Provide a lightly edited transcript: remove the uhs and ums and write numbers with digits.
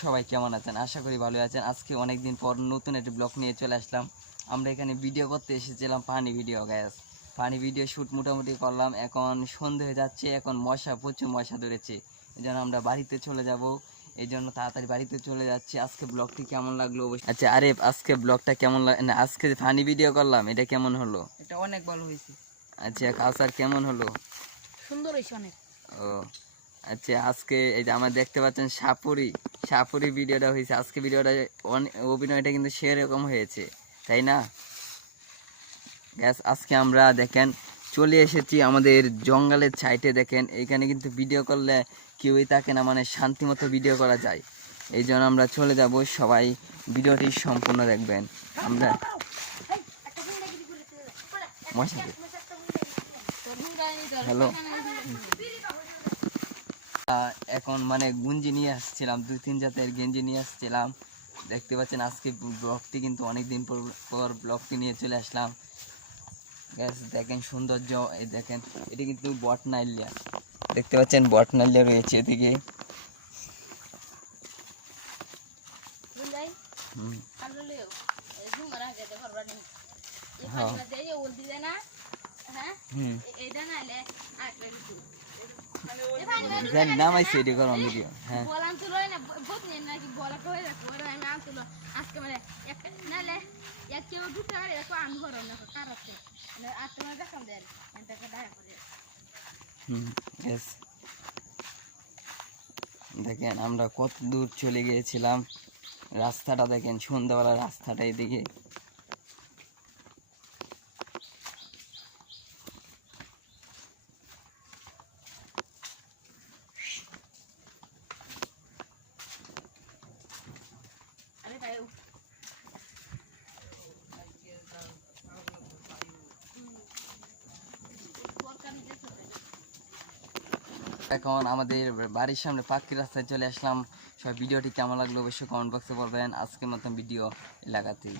সবাই কেমন আছেন? আশা করি ভালো আছেন। আজকে অনেকদিন পর নতুন একটি ব্লগ নিয়ে চলে আসলাম। আমরা এখানে ভিডিও করতে এসেছিলাম, পানি ভিডিও গ্যাস পানি ভিডিও শ্যুট মোটামুটি করলাম। এখন সন্ধে হয়ে যাচ্ছে, এখন প্রচুর মশা ধরেছে। এই জন্য আমরা বাড়িতে চলে যাব, এই জন্য তাড়াতাড়ি বাড়িতে চলে যাচ্ছি। আজকে ব্লগটি কেমন লাগলো অবশ্যই। আচ্ছা আরে আজকে ব্লগটা কেমন না, আজকে পানি ভিডিও করলাম, এটা কেমন হলো? এটা অনেক ভালো হয়েছে। আচ্ছা কাউসার কেমন হলো? সুন্দর হয়েছে অনেক। ও আচ্ছা, আজকে এই যে আমরা দেখতে পাচ্ছেন সাপুরি ভিডিওটা হয়েছে। আজকে ভিডিওটা অভিনয়টা কিন্তু সেরকম হয়েছে, তাই না গ্যাস? আজকে আমরা দেখেন চলে এসেছি আমাদের জঙ্গলের সাইডে। দেখেন এখানে কিন্তু ভিডিও করলে কেউই থাকে না, মানে শান্তি মতো ভিডিও করা যায়। এই জন্য আমরা চলে যাব, সবাই ভিডিওটি সম্পূর্ণ দেখবেন। আমরা হ্যালো, এখন মানে গুঞ্জি নিয়ে আসছিলাম, 2-3 জাতের গেঞ্জি নিয়ে আসছিলাম। দেখতে পাচ্ছেন আজকে ব্লগটি কিন্তু অনেকদিন পর ব্লগটি নিয়ে চলে আসলাম। গ্যাস দেখেন সৌন্দর্য, এই দেখেন এটি কিন্তু বটনাইলিয়া, দেখতে পাচ্ছেন বটনাইলিয়া রয়েছে এদিকে। নামাইছে এটি গরম ভিডিও। হ্যাঁ দেখেন আমরা কত দূর চলে গিয়েছিলাম। রাস্তাটা দেখেন, সন্ধ্যাবেলা রাস্তাটা এদিকে। এখন আমাদের বাড়ির সামনে পাক্কি রাস্তায় চলে আসলাম। সব ভিডিওটি কেমন লাগলো অবশ্যই কমেন্ট বক্সে বলবেন। আজকের মতন ভিডিও এলাকাতেই।